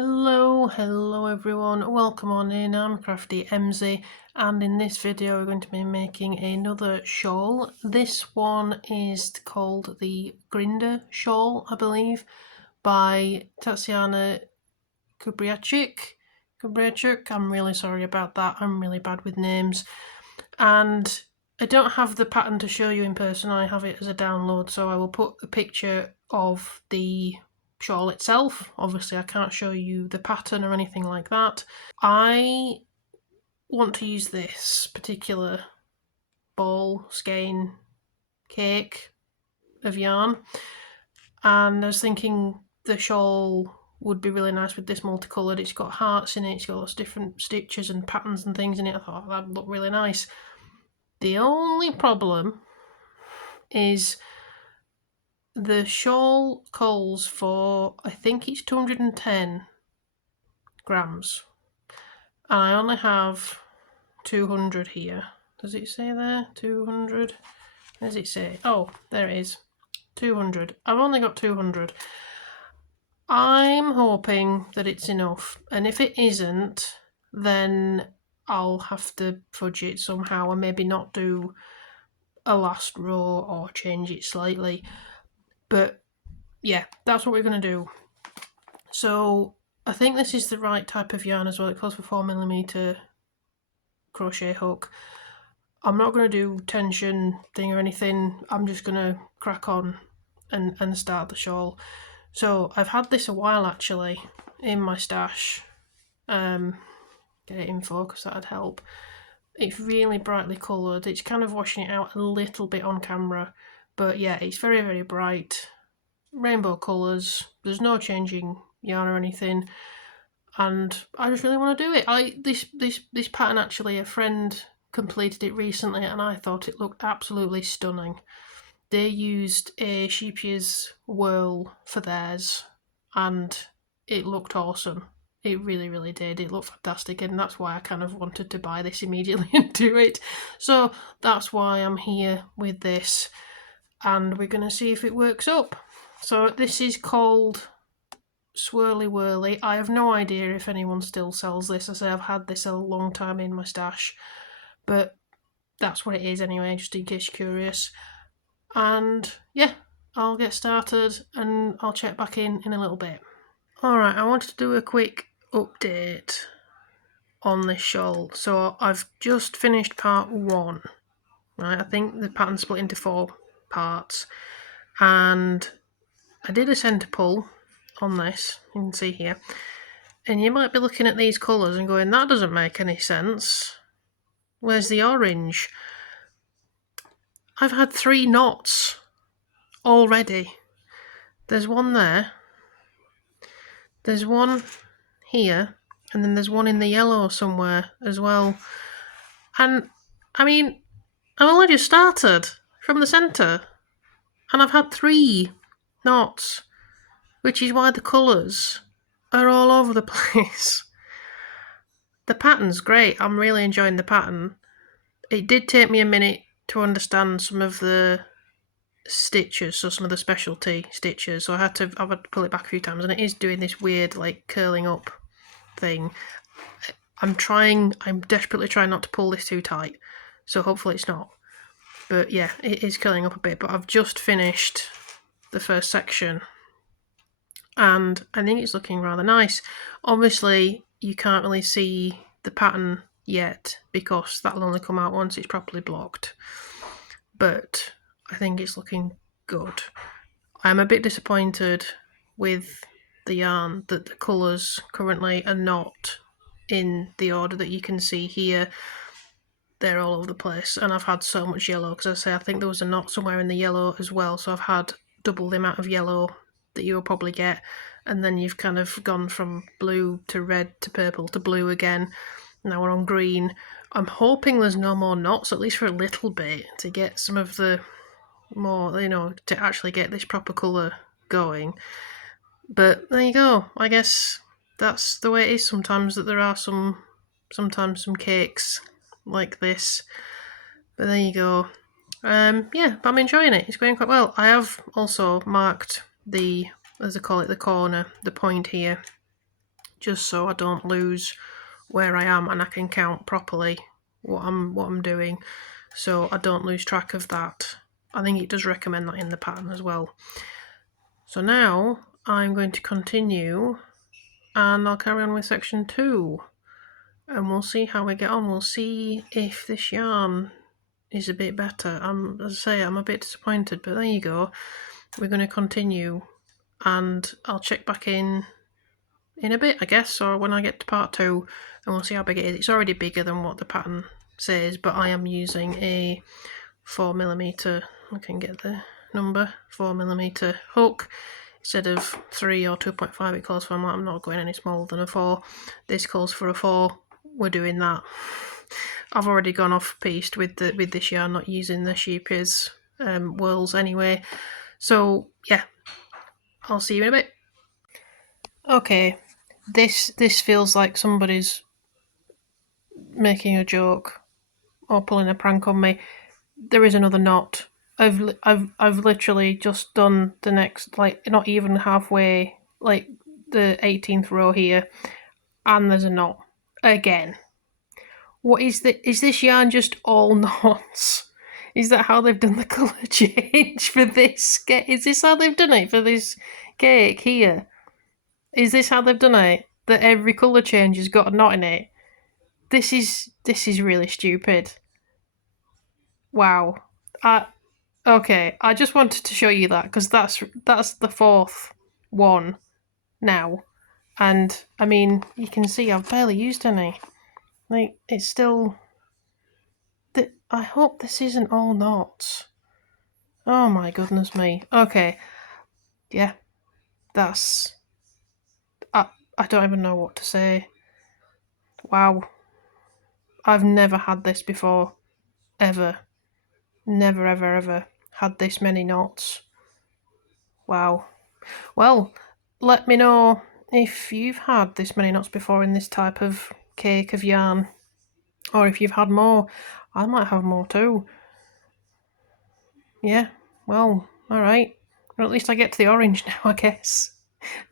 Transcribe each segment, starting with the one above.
Hello everyone, welcome on in. I'm Crafty MZ, and in this video we're going to be making another shawl. This one is called the Grinda Shawl, I believe, by Tatsiana Kupryianchyk. I'm really sorry about that, I'm really bad with names. And I don't have the pattern to show you in person, I have it as a download, so I will put a picture of the shawl itself. Obviously I can't show you the pattern or anything like that. I want to use this particular ball, skein, cake of yarn, and I was thinking the shawl would be really nice with this multicoloured. It's got hearts in it, it's got lots of different stitches and patterns and things in it. I thought that'd look really nice. The only problem is the shawl calls for, I think it's 210 grams, and I only have 200 here. Does it say there 200? Does it say? Oh, there it is, 200. I've only got 200. I'm hoping that it's enough, and if it isn't, then I'll have to fudge it somehow and maybe not do a last row or change it slightly. But yeah, that's what we're going to do. So I think this is the right type of yarn as well. It calls for 4mm crochet hook. I'm not going to do tension thing or anything. I'm just going to crack on and start the shawl. So I've had this a while actually in my stash. Get it in focus, that'd help. It's really brightly coloured. It's kind of washing it out a little bit on camera, but yeah, it's very, very bright. Rainbow colours. There's no changing yarn or anything, and I just really want to do it. This pattern actually, a friend completed it recently, and I thought it looked absolutely stunning. They used a sheep ears whirl for theirs, and it looked awesome. It really, really did. It looked fantastic, and that's why I kind of wanted to buy this immediately and do it. So that's why I'm here with this, and we're going to see if it works up. So this is called Swirly Whirly. I have no idea if anyone still sells this. I say I've had this a long time in my stash, but that's what it is anyway, just in case you're curious. And yeah, I'll get started and I'll check back in a little bit. Alright, I wanted to do a quick update on this shawl. So I've just finished part 1, right? I think the pattern's split into 4 parts, and I did a centre pull on this, you can see here, and you might be looking at these colours and going, that doesn't make any sense. Where's the orange? I've had 3 knots already. There's one there, there's one here, and then there's one in the yellow somewhere as well. And I mean, I've only just started from the centre, and I've had 3 knots, which is why the colours are all over the place. The pattern's great. I'm really enjoying the pattern. It did take me a minute to understand some of the stitches, so some of the specialty stitches, so I've had to pull it back a few times, and it is doing this weird like curling up thing. I'm desperately trying not to pull this too tight, so hopefully it's not. But yeah, it is curling up a bit, but I've just finished the first section, and I think it's looking rather nice. Obviously, you can't really see the pattern yet because that'll only come out once it's properly blocked, but I think it's looking good. I'm a bit disappointed with the yarn that the colours currently are not in the order that you can see here. They're all over the place, and I've had so much yellow, because I think there was a knot somewhere in the yellow as well, so I've had double the amount of yellow that you'll probably get, and then you've kind of gone from blue to red to purple to blue again. Now we're on green. I'm hoping there's no more knots, at least for a little bit, to get some of the more, to actually get this proper colour going. But there you go. I guess that's the way it is sometimes, that there are sometimes some cakes like this. But there you go. Yeah, but I'm enjoying it. It's going quite well. I have also marked the, as I call it, the corner, the point here, just so I don't lose where I am and I can count properly what I'm doing, so I don't lose track of that. I think it does recommend that in the pattern as well. So now I'm going to continue and I'll carry on with section 2 and we'll see how we get on. We'll see if this yarn is a bit better. As I say, I'm a bit disappointed, but there you go. We're going to continue and I'll check back in a bit, I guess, or when I get to part 2, and we'll see how big it is. It's already bigger than what the pattern says, but I am using a 4mm, I can get the number, 4mm hook instead of 3 or 2.5 it calls for. I'm not going any smaller than a 4. This calls for a 4. We're doing that. I've already gone off piste with this yarn, not using the sheep's whorls anyway. So yeah, I'll see you in a bit. Okay, this feels like somebody's making a joke or pulling a prank on me. There is another knot. I've literally just done the next, like, not even halfway, like the 18th row here, and there's a knot again. What is this yarn just all knots? Is that how they've done the colour change for this? Is this how they've done it for this cake here? Is this how they've done it? That every colour change has got a knot in it? This is really stupid. Wow. Okay, I just wanted to show you that because that's the 4th one now, and I mean you can see I've barely used any. Like, it's still. I hope this isn't all knots. Oh my goodness me. Okay, yeah, that's. I don't even know what to say. Wow, I've never had this before, ever. Never ever ever had this many knots. Wow. Well, let me know if you've had this many knots before in this type of cake of yarn, or if you've had more. I might have more too. Yeah, well, alright. Or at least I get to the orange now, I guess.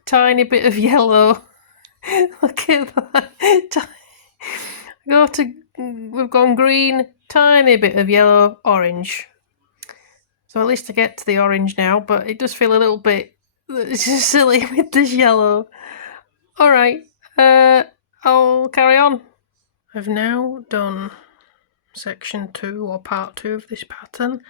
Tiny bit of yellow. Look at that. We've gone green, tiny bit of yellow, orange. So at least I get to the orange now, but it does feel a little bit silly with this yellow. Alright, I'll carry on. I've now done section 2 or part 2 of this pattern,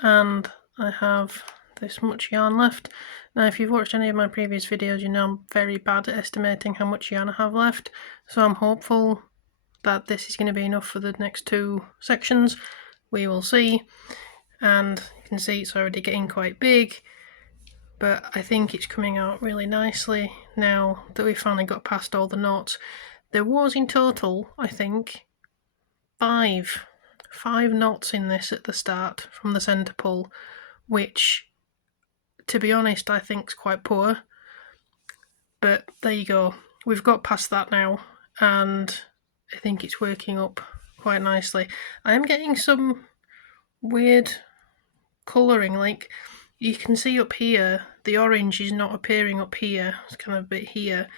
and I have this much yarn left. Now if you've watched any of my previous videos, you know I'm very bad at estimating how much yarn I have left, so I'm hopeful that this is going to be enough for the next 2 sections. We will see. And you can see it's already getting quite big, but I think it's coming out really nicely now that we finally got past all the knots. There was in total, I think, 5 knots in this at the start from the centre pull, which, to be honest, I think is quite poor. But there you go, we've got past that now, and I think it's working up quite nicely. I am getting some weird colouring, like you can see up here the orange is not appearing up here, it's kind of a bit here,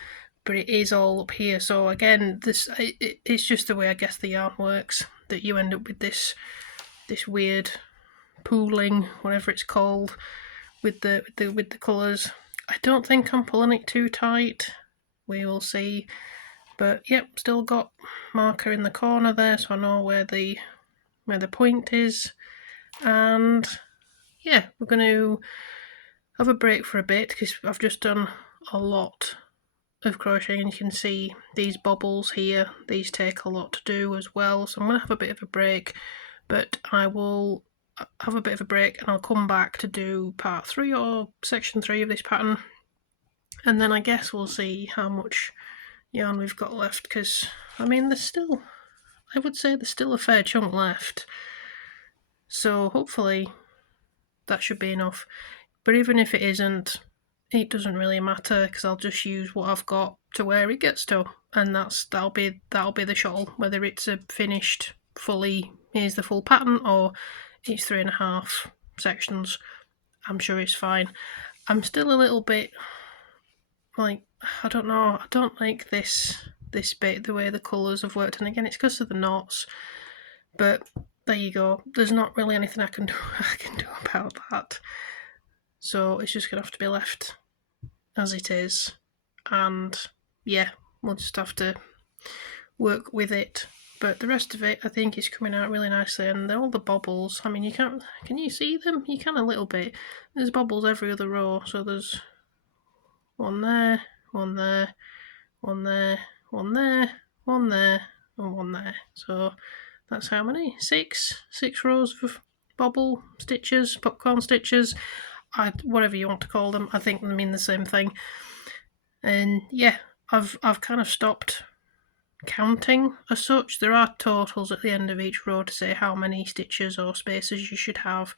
but it is all up here. So again, it's just the way I guess the yarn works, that you end up with this weird pooling, whatever it's called, with the colours. I don't think I'm pulling it too tight, we will see. But yep, still got marker in the corner there, so I know where the point is. And yeah, we're going to have a break for a bit because I've just done a lot of crocheting, and you can see these bobbles here, these take a lot to do as well, so I'm going to have a bit of a break, but I will have a bit of a break and I'll come back to do part 3 or section 3 of this pattern, and then I guess we'll see how much yarn we've got left, because I mean I would say there's still a fair chunk left, so hopefully that should be enough. But even if it isn't, it doesn't really matter, because I'll just use what I've got to where it gets to, and that'll be the shawl, whether it's a finished fully here's the full pattern or it's 3.5 sections. I'm sure it's fine. I'm still a little bit like, I don't know, I don't like this bit, the way the colours have worked, and again it's because of the knots, but there you go, there's not really anything I can do about that, so it's just gonna have to be left as it is, and yeah, we'll just have to work with it. But the rest of it, I think, is coming out really nicely, and all the bobbles, I mean, you can't, can you see them? You can a little bit. There's bobbles every other row, so there's one there, one there, one there, one there, one there, and one there. So that's how many? Six rows of bobble stitches, popcorn stitches, whatever you want to call them. I think they mean the same thing. And yeah, I've kind of stopped counting as such. There are totals at the end of each row to say how many stitches or spaces you should have,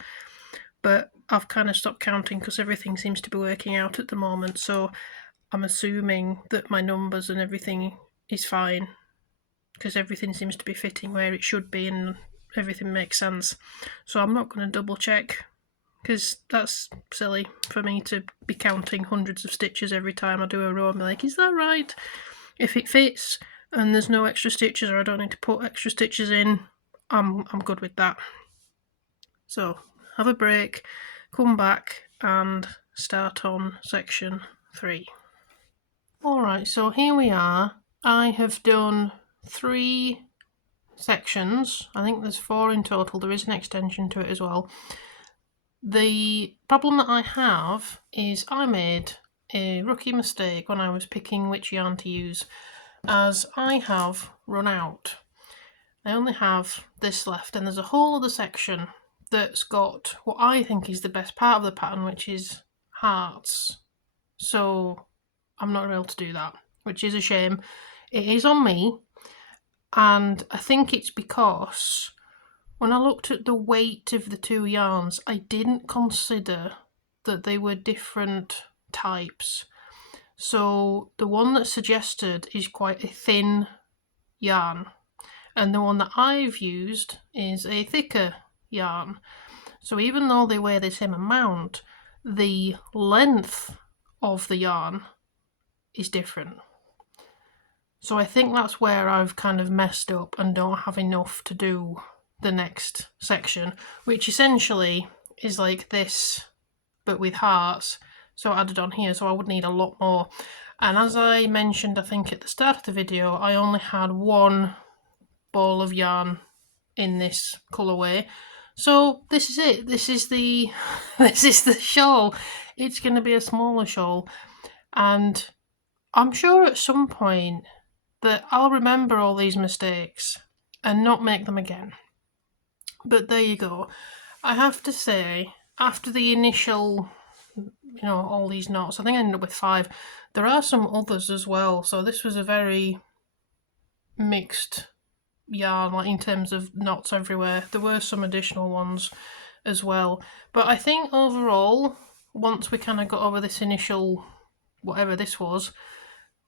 but I've kind of stopped counting because everything seems to be working out at the moment, so I'm assuming that my numbers and everything is fine because everything seems to be fitting where it should be and everything makes sense. So I'm not going to double check because that's silly for me to be counting hundreds of stitches every time I do a row and be like, is that right? If it fits and there's no extra stitches, or I don't need to put extra stitches in, I'm good with that. So have a break, come back and start on section 3. Alright, so here we are. I have done 3 sections. I think there's 4 in total. There is an extension to it as well. The problem that I have is I made a rookie mistake when I was picking which yarn to use, as I have run out. I only have this left, and there's a whole other section that's got what I think is the best part of the pattern, which is hearts. So I'm not able to do that, which is a shame. It is on me, and I think it's because when I looked at the weight of the 2 yarns, I didn't consider that they were different types. So the one that's suggested is quite a thin yarn, and the one that I've used is a thicker yarn. So even though they weigh the same amount, the length of the yarn is different. So I think that's where I've kind of messed up and don't have enough to do the next section, which essentially is like this but with hearts, so added on here, so I would need a lot more. And as I mentioned, I think at the start of the video, I only had 1 ball of yarn in this colourway, so this is it. This is the shawl. It's going to be a smaller shawl, and I'm sure at some point that I'll remember all these mistakes and not make them again. But there you go. I have to say, after the initial, all these knots, I think I ended up with 5. There are some others as well, so this was a very mixed yarn, like in terms of knots everywhere. There were some additional ones as well, but I think overall, once we kind of got over this initial, whatever this was,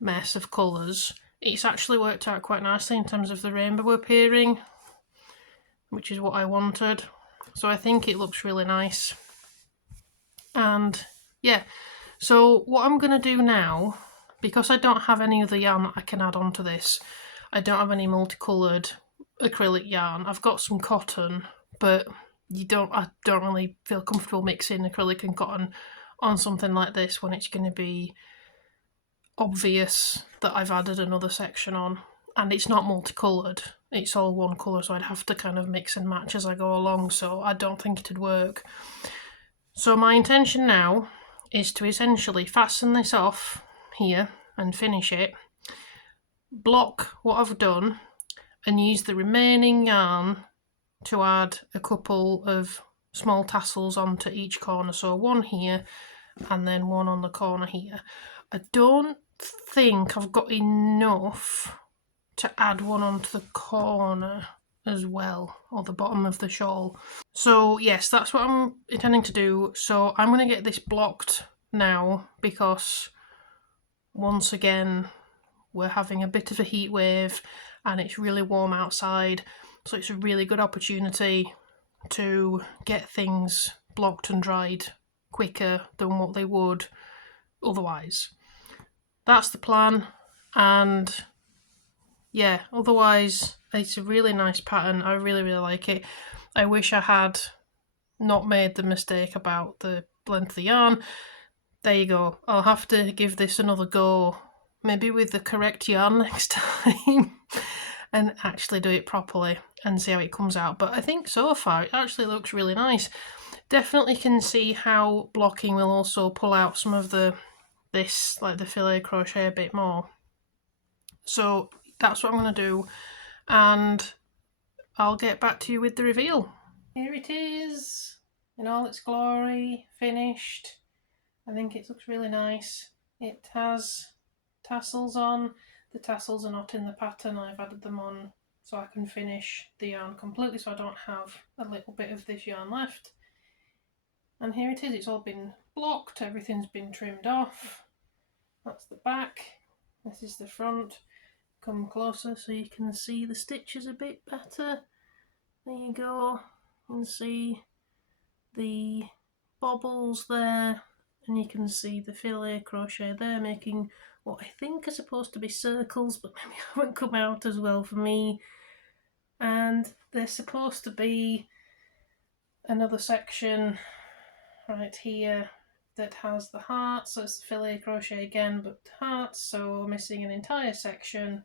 mess of colours, it's actually worked out quite nicely in terms of the rainbow appearing, which is what I wanted. So I think it looks really nice. And yeah, so what I'm going to do now, because I don't have any other yarn that I can add on to this, I don't have any multicoloured acrylic yarn. I've got some cotton, but I don't really feel comfortable mixing acrylic and cotton on something like this when it's going to be obvious that I've added another section on, and it's not multicoloured, it's all one colour, so I'd have to kind of mix and match as I go along, so I don't think it'd work. So my intention now is to essentially fasten this off here and finish it, block what I've done, and use the remaining yarn to add a couple of small tassels onto each corner, so 1 here and then 1 on the corner here. I don't think I've got enough to add 1 onto the corner as well, or the bottom of the shawl. So yes, that's what I'm intending to do. So I'm going to get this blocked now, because once again we're having a bit of a heat wave and it's really warm outside, so it's a really good opportunity to get things blocked and dried quicker than what they would otherwise. that's the plan. And yeah, otherwise it's a really nice pattern. I really, really like it. I wish I had not made the mistake about the length of the yarn. There you go. I'll have to give this another go, maybe with the correct yarn next time, and actually do it properly and see how it comes out. But I think so far it actually looks really nice. Definitely can see how blocking will also pull out some of this, like the filet crochet, a bit more. So that's what I'm going to do, and I'll get back to you with the reveal. Here it is in all its glory, finished. I think it looks really nice. It has tassels on. The tassels are not in the pattern. I've added them on so I can finish the yarn completely, so I don't have a little bit of this yarn left. And here it is. It's all been blocked. Everything's been trimmed off. That's the back. This is the front. Come closer so you can see the stitches a bit better. There you go. You can see the bobbles there, and you can see the filet crochet there making what I think are supposed to be circles, but maybe haven't come out as well for me. And there's supposed to be another section right here that has the hearts, so it's the filet crochet again, but hearts, so we're missing an entire section.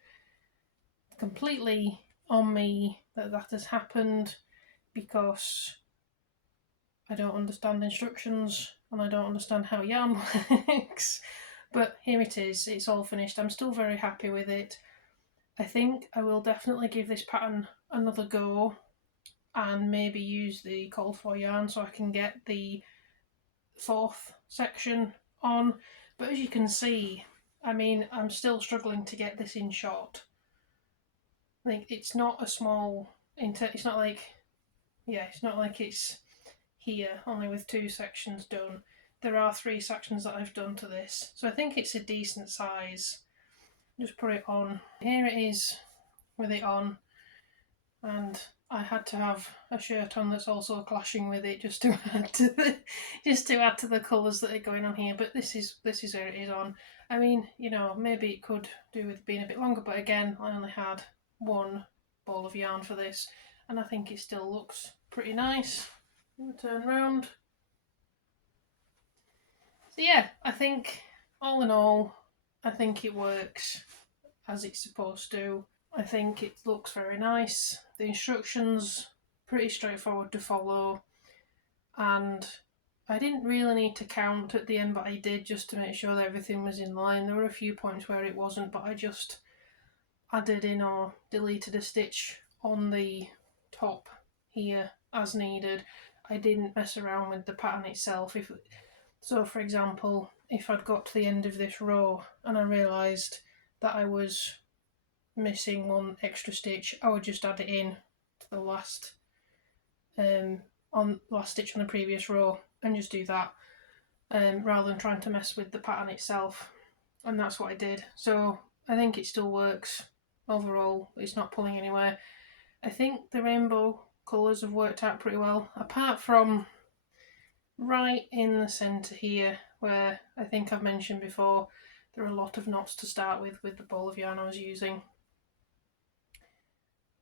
Completely on me that has happened because I don't understand instructions and I don't understand how yarn works. But here it is, it's all finished. I'm still very happy with it. I think I will definitely give this pattern another go and maybe use the called for yarn so I can get the fourth section on. But as you can see, I mean, I'm still struggling to get this in short. Like, it's not a small, it's not like, yeah, it's not like it's here only with 2 sections done. There are 3 sections that I've done to this, so I think it's a decent size. Just put it on. Here it is with it on, and I had to have a shirt on that's also clashing with it just to add to the colours that are going on here. But this is where it is on. I mean, you know, maybe it could do with being a bit longer, but again, I only had 1 ball of yarn for this, and I think it still looks pretty nice. Turn round. So yeah, I think all in all, I think it works as it's supposed to. I think it looks very nice. The instructions pretty straightforward to follow, and I didn't really need to count at the end, but I did just to make sure that everything was in line. There were a few points where it wasn't, but I just added in or deleted a stitch on the top here as needed. I didn't mess around with the pattern itself. So for example, if I'd got to the end of this row and I realised that I was missing 1 extra stitch, I would just add it in to the last stitch on the previous row and just do that, rather than trying to mess with the pattern itself. And that's what I did. So I think it still works. Overall, it's not pulling anywhere. I think the rainbow colours have worked out pretty well, apart from right in the centre here, where I think I've mentioned before there are a lot of knots to start with the ball of yarn I was using.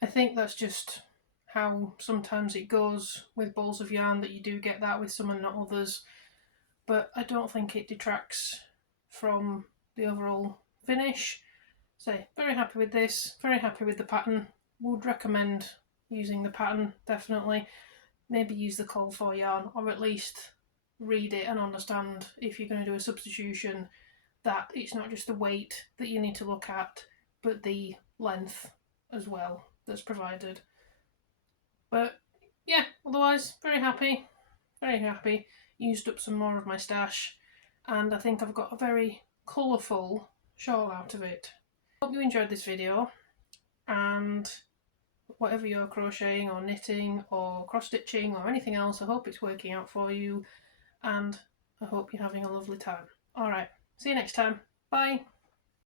I think that's just how sometimes it goes with balls of yarn, that you do get that with some and not others, but I don't think it detracts from the overall finish. So very happy with this, very happy with the pattern. Would recommend using the pattern, definitely. Maybe use the call for yarn, or at least read it and understand, if you're going to do a substitution, that it's not just the weight that you need to look at, but the length as well that's provided. But yeah, otherwise very happy, very happy. Used up some more of my stash, and I think I've got a very colourful shawl out of it. Hope you enjoyed this video, and whatever you're crocheting or knitting or cross stitching or anything else, I hope it's working out for you, and I hope you're having a lovely time. Alright, see you next time. Bye.